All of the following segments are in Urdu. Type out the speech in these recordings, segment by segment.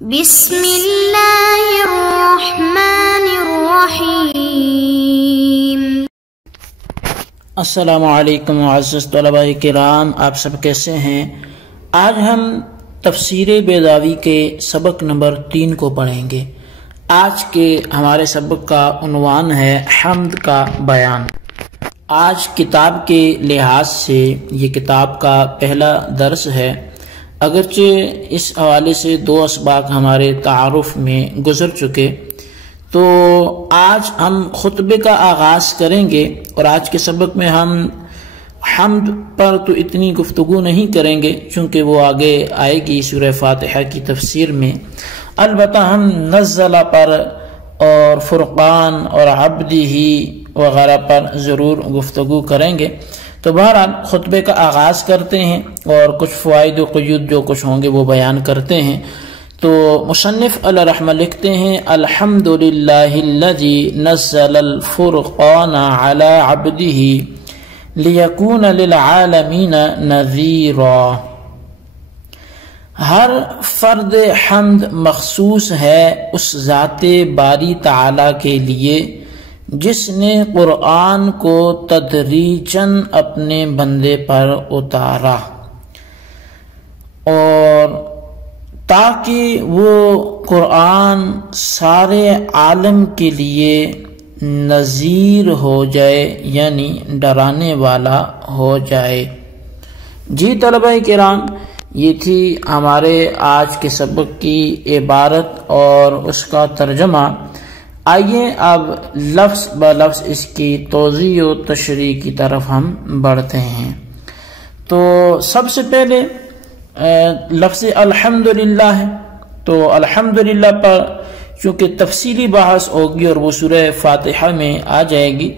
بسم اللہ الرحمن الرحیم۔ السلام علیکم معزز طلباء کرام، آپ سب کیسے ہیں؟ آج ہم تفسیر بیضاوی کے سبق نمبر 3 کو پڑھیں گے۔ آج کے ہمارے سبق کا عنوان ہے حمد کا بیان۔ آج کتاب کے لحاظ سے یہ کتاب کا پہلا درس ہے، اگرچہ اس حوالے سے 2 اسباق ہمارے تعارف میں گزر چکے، تو آج ہم خطبے کا آغاز کریں گے، اور آج کے سبق میں ہم حمد پر تو اتنی گفتگو نہیں کریں گے چونکہ وہ آگے آئے گی سورہ فاتحہ کی تفسیر میں، البتہ ہم نزلہ پر اور فرقان اور عبدہ وغیرہ پر ضرور گفتگو کریں گے۔ تو بہرحال خطبے کا آغاز کرتے ہیں اور کچھ فوائد و قیود جو کچھ ہوں گے وہ بیان کرتے ہیں۔ تو مصنف علیہ رحمہ لکھتے ہیں: الحمدللہ الذی نزل الفرقان علی عبدہ لیکون للعالمین نذیرا۔ ہر فرد حمد مخصوص ہے اس ذات باری تعالی کے لیے جس نے قرآن کو تدریجاً اپنے بندے پر اتارا، اور تاکہ وہ قرآن سارے عالم کے لیے نذیر ہو جائے، یعنی ڈرانے والا ہو جائے۔ جی طلبہ کرام، یہ تھی ہمارے آج کے سبق کی عبارت اور اس کا ترجمہ۔ آئیے اب لفظ بلفظ اس کی توضیح و تشریح کی طرف ہم بڑھتے ہیں۔ تو سب سے پہلے لفظ الحمدللہ ہے، تو الحمدللہ پر چونکہ تفصیلی بحث ہوگی اور وہ سورہ فاتحہ میں آ جائے گی،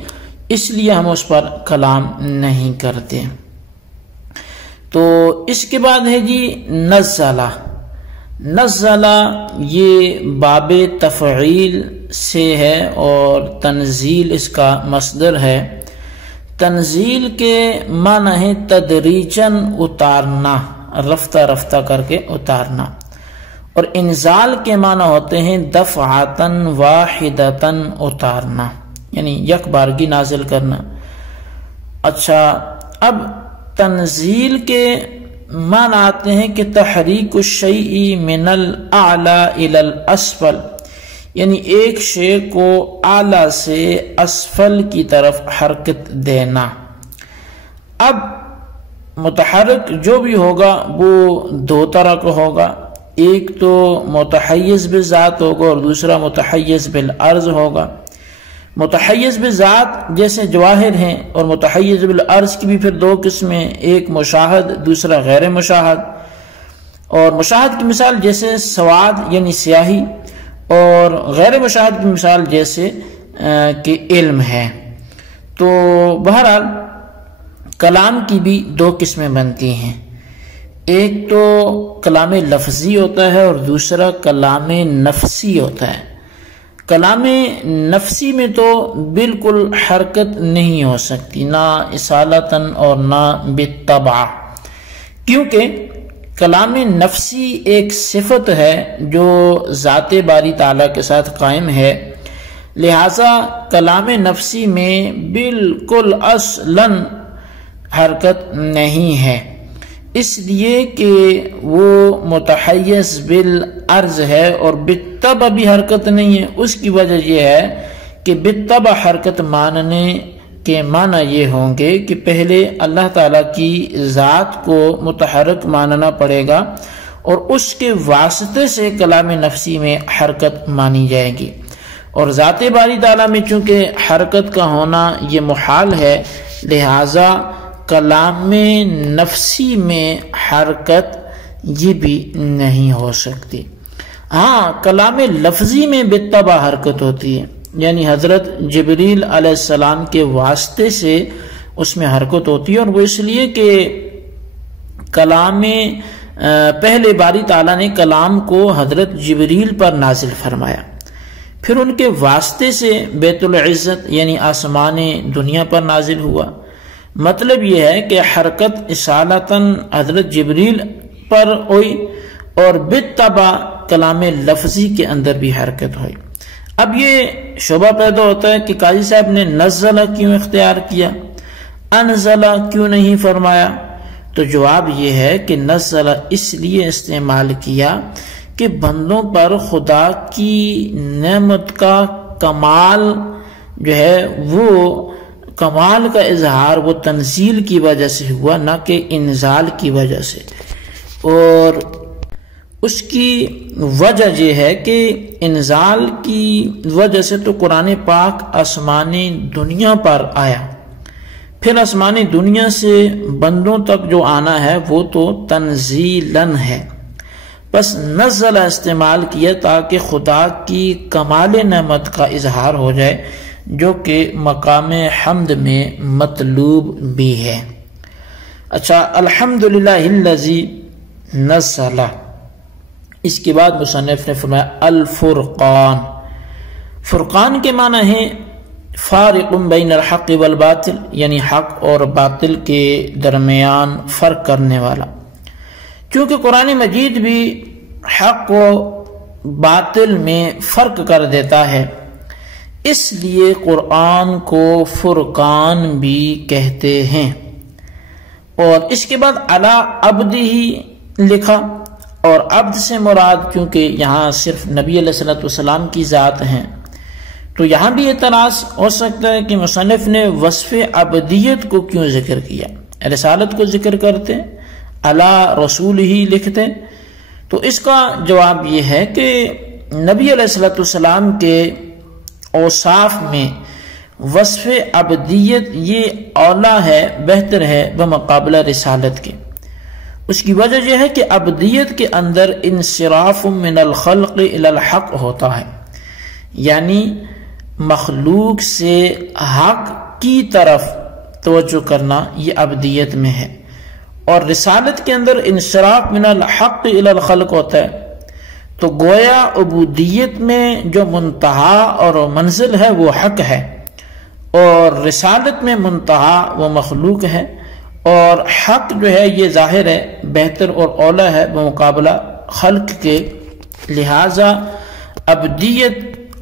اس لیے ہم اس پر کلام نہیں کرتے۔ تو اس کے بعد ہے جی نزلہ۔ نزلہ یہ باب تفعیل سے ہے اور تنزیل اس کا مصدر ہے۔ تنزیل کے معنی ہے تدریجاً اتارنا، رفتہ رفتہ کر کے اتارنا، اور انزال کے معنی ہوتے ہیں دفعتاً واحدتاً اتارنا، یعنی یک بارگی نازل کرنا۔ اچھا، اب تنزیل کے معنی آتے ہیں کہ تحریک الشیء من الاعلی الی الاسفل، یعنی ایک شے کو اعلی سے اسفل کی طرف حرکت دینا۔ اب متحرک جو بھی ہوگا وہ 2 طرح کا ہوگا، ایک تو متحیز بذات ہوگا اور دوسرا متحیز بالعرض ہوگا۔ متحیز بذات جیسے جواہر ہیں، اور متحیز بالعرض کی بھی پھر 2 قسمیں، ایک مشاہد دوسرا غیر مشاہد۔ اور مشاہد کی مثال جیسے سواد یعنی سیاہی، اور غیر مشاہد کی مثال جیسے کہ علم ہے۔ تو بہرحال کلام کی بھی 2 قسمیں بنتی ہیں، ایک تو کلام لفظی ہوتا ہے اور دوسرا کلام نفسی ہوتا ہے۔ کلام نفسی میں تو بالکل حرکت نہیں ہو سکتی، نہ اصالتاً اور نہ بالطبع، کیونکہ کلام نفسی ایک صفت ہے جو ذات باری تعالیٰ کے ساتھ قائم ہے، لہذا کلام نفسی میں بالکل اصلاً حرکت نہیں ہے، اس لیے کہ وہ متحیز بالعرض ہے، اور بالطبع بھی حرکت نہیں ہے۔ اس کی وجہ یہ ہے کہ بالطبع حرکت ماننے کے معنی یہ ہوں گے کہ پہلے اللہ تعالیٰ کی ذات کو متحرک ماننا پڑے گا، اور اس کے واسطے سے کلام نفسی میں حرکت مانی جائے گی، اور ذات باری تعالیٰ میں چونکہ حرکت کا ہونا یہ محال ہے، لہذا کلام نفسی میں حرکت یہ بھی نہیں ہو سکتی۔ ہاں، کلام لفظی میں بالطبع حرکت ہوتی ہے، یعنی حضرت جبریل علیہ السلام کے واسطے سے اس میں حرکت ہوتی ہے، اور وہ اس لیے کہ کلام پہلے باری تعالیٰ نے کلام کو حضرت جبریل پر نازل فرمایا، پھر ان کے واسطے سے بیت العزت یعنی آسمان دنیا پر نازل ہوا۔ مطلب یہ ہے کہ حرکت اصالتاً حضرت جبریل پر ہوئی، اور بالطبع کلام لفظی کے اندر بھی حرکت ہوئی۔ اب یہ شبہ پیدا ہوتا ہے کہ قاضی صاحب نے نزل کیوں اختیار کیا، انزل کیوں نہیں فرمایا؟ تو جواب یہ ہے کہ نزل اس لیے استعمال کیا کہ بندوں پر خدا کی نعمت کا کمال جو ہے وہ کمال کا اظہار وہ تنزیل کی وجہ سے ہوا، نہ کہ انزال کی وجہ سے۔ اور اس کی وجہ یہ ہے کہ انزال کی وجہ سے تو قرآن پاک آسمانی دنیا پر آیا، پھر آسمانی دنیا سے بندوں تک جو آنا ہے وہ تو تنزیلاً ہے، بس نزل استعمال کیا تاکہ خدا کی کمال نعمت کا اظہار ہو جائے، جو کہ مقام حمد میں مطلوب بھی ہے۔ اچھا، الحمدللہ الذی نزل، اس کے بعد مصنف نے فرمایا الفرقان۔ فرقان کے معنی ہے فارق بین الحق والباطل، یعنی حق اور باطل کے درمیان فرق کرنے والا۔ چونکہ قرآن مجید بھی حق و باطل میں فرق کر دیتا ہے، اس لیے قرآن کو فرقان بھی کہتے ہیں۔ اور اس کے بعد علی عبدہ لکھا، اور عبد سے مراد کیونکہ یہاں صرف نبی علیہ السلام کی ذات ہیں، تو یہاں بھی اعتراض ہو سکتا ہے کہ مصنف نے وصف عبدیت کو کیوں ذکر کیا، رسالت کو ذکر کرتے علی رسول ہی لکھتے۔ تو اس کا جواب یہ ہے کہ نبی علیہ السلام کے اوصاف میں وصف عبدیت یہ اولا ہے، بہتر ہے بمقابلہ رسالت کے۔ اس کی وجہ یہ ہے کہ عبدیت کے اندر انصراف من الخلق الی الحق ہوتا ہے، یعنی مخلوق سے حق کی طرف توجہ کرنا یہ عبدیت میں ہے، اور رسالت کے اندر انصراف من الحق الی الخلق ہوتا ہے۔ تو گویا عبودیت میں جو منتہا اور منزل ہے وہ حق ہے، اور رسالت میں منتہا وہ مخلوق ہے، اور حق جو ہے یہ ظاہر ہے بہتر اور اولا ہے بمقابلہ خلق کے، لہذا عبدیت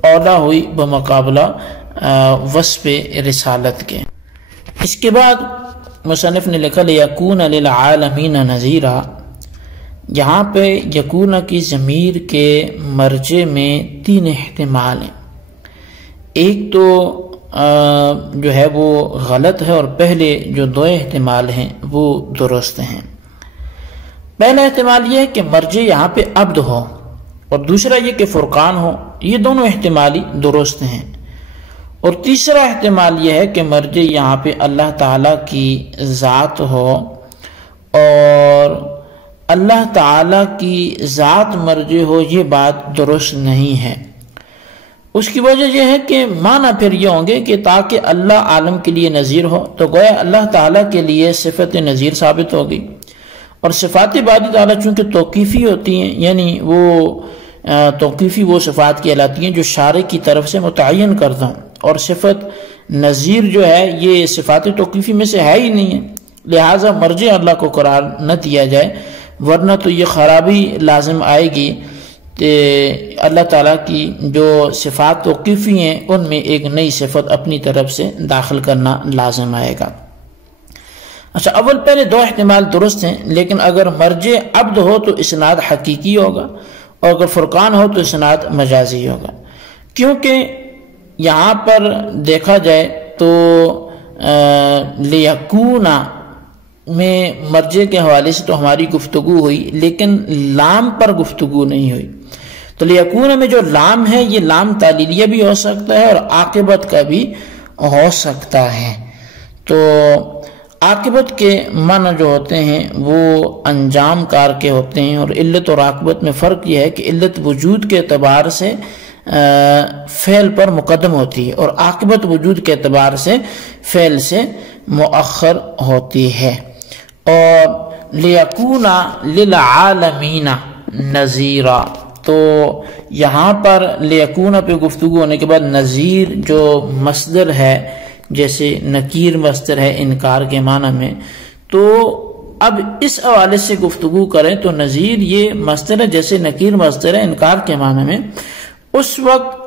اولا ہوئی بمقابلہ وصف رسالت کے۔ اس کے بعد مصنف نے لکھا لیکون للعالمین نذیرا، یہاں پہ یکون کی ضمیر کے مرجع میں تین احتمال ہیں۔ ایک تو جو ہے وہ غلط ہے، اور پہلے جو دو احتمال ہیں وہ درست ہیں۔ پہلا احتمال یہ ہے کہ مرجع یہاں پہ عبد ہو، اور دوسرا یہ کہ فرقان ہو، یہ دونوں احتمالی درست ہیں۔ اور تیسرا احتمال یہ ہے کہ مرجع یہاں پہ اللہ تعالیٰ کی ذات ہو، اور اللہ تعالیٰ کی ذات مرجع ہو، یہ بات درست نہیں ہے۔ اس کی وجہ یہ ہے کہ معنی پھر یہ ہوں گے کہ تاکہ اللہ عالم کے لیے نذیر ہو، تو گویا اللہ تعالیٰ کے لیے صفت نذیر ثابت ہوگی، اور صفات باری تعالیٰ چونکہ توقیفی ہوتی ہیں، یعنی وہ توقیفی وہ صفات کہلاتی ہیں جو شارع کی طرف سے متعین کردہ ہوں، اور صفت نذیر جو ہے یہ صفات توقیفی میں سے ہے ہی نہیں ہے، لہٰذا مرجع اللہ کو قرار نہ دیا جائے، ورنہ تو یہ خرابی لازم آئے گی کہ اللہ تعالیٰ کی جو صفات توقیفی ہیں ان میں ایک نئی صفت اپنی طرف سے داخل کرنا لازم آئے گا۔ اچھا، اول پہلے دو احتمال درست ہیں، لیکن اگر مرجع عبد ہو تو اسناد حقیقی ہوگا، اور اگر فرقان ہو تو اسناد مجازی ہوگا، کیونکہ یہاں پر دیکھا جائے تو لیکون میں مرجع کے حوالے سے تو ہماری گفتگو ہوئی، لیکن لام پر گفتگو نہیں ہوئی۔ تو لیکون میں جو لام ہے یہ لام تعلیلیہ بھی ہو سکتا ہے اور عاقبت کا بھی ہو سکتا ہے۔ تو عاقبت کے معنی جو ہوتے ہیں وہ انجام کار کے ہوتے ہیں، اور علت اور عاقبت میں فرق یہ ہے کہ علت وجود کے اعتبار سے فعل پر مقدم ہوتی ہے، اور عاقبت وجود کے اعتبار سے فعل سے مؤخر ہوتی ہے۔ اور لیکون للعالمین نذیرا، تو یہاں پر لیکون پہ گفتگو ہونے کے بعد نذیر جو مصدر ہے، جیسے نکیر مصدر ہے انکار کے معنی میں، تو اب اس حوالے سے گفتگو کریں تو نذیر یہ مصدر ہے، جیسے نکیر مصدر ہے انکار کے معنی میں، اس وقت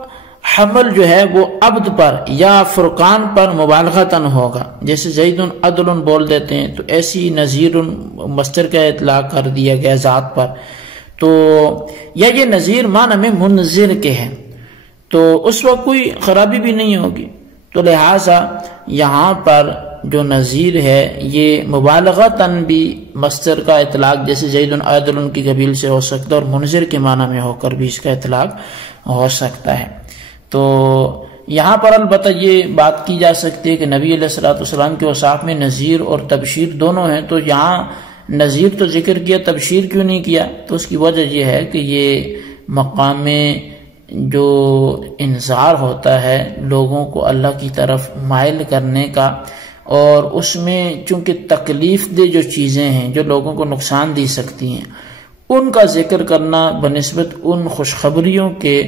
حمل جو ہے وہ عبد پر یا فرقان پر مبالغتاً ہوگا، جیسے زید عدل بول دیتے ہیں تو ایسی نذیر مصدر کا اطلاق کر دیا گیا ذات پر، تو یا یہ نذیر معنی میں منذر کے ہیں تو اس وقت کوئی خرابی بھی نہیں ہوگی، تو لہٰذا یہاں پر جو نذیر ہے یہ مبالغتاً بھی مصدر کا اطلاق جیسے زید عدل کی قبیل سے ہو سکتا ہے اور منذر کے معنی میں ہو کر بھی اس کا اطلاق ہو سکتا ہے۔ تو یہاں پر البتہ یہ بات کی جا سکتی ہے کہ نبی علیہ الصلوۃ والسلام کے اوصاف میں نذیر اور تبشیر دونوں ہیں، تو یہاں نذیر تو ذکر کیا، تبشیر کیوں نہیں کیا؟ تو اس کی وجہ یہ ہے کہ یہ مقام جو انذار ہوتا ہے لوگوں کو اللہ کی طرف مائل کرنے کا، اور اس میں چونکہ تکلیف دہ جو چیزیں ہیں جو لوگوں کو نقصان دے سکتی ہیں ان کا ذکر کرنا بنسبت ان خوشخبریوں کے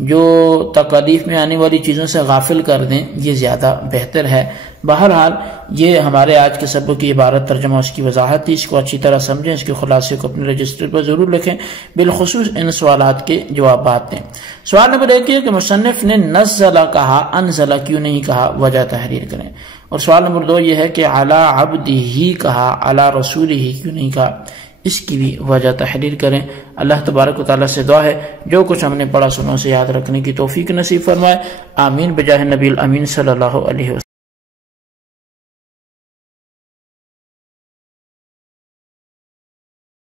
جو تکالیف میں آنے والی چیزوں سے غافل کر دیں یہ زیادہ بہتر ہے۔ بہرحال یہ ہمارے آج کے سبق کی عبارت ترجمہ اس کی وضاحت تھی، اس کو اچھی طرح سمجھیں، اس کے خلاصے کو اپنے رجسٹر پر ضرور لکھیں، بالخصوص ان سوالات کے جوابات دیں۔ سوال نمبر 1 یہ کہ مصنف نے نزل کہا، انزل کیوں نہیں کہا؟ وجہ تحریر کریں۔ اور سوال نمبر 2 یہ ہے کہ علی عبدہ کہا، علی رسولہ کیوں نہیں کہا؟ اس کی بھی وجہ تحریر کریں۔ اللہ تبارک و تعالیٰ سے دعا ہے جو کچھ ہم نے پڑھا سنوں سے یاد رکھنے کی توفیق نصیب فرمائے، آمین بجاہ نبی الامین صلی اللہ علیہ وسلم۔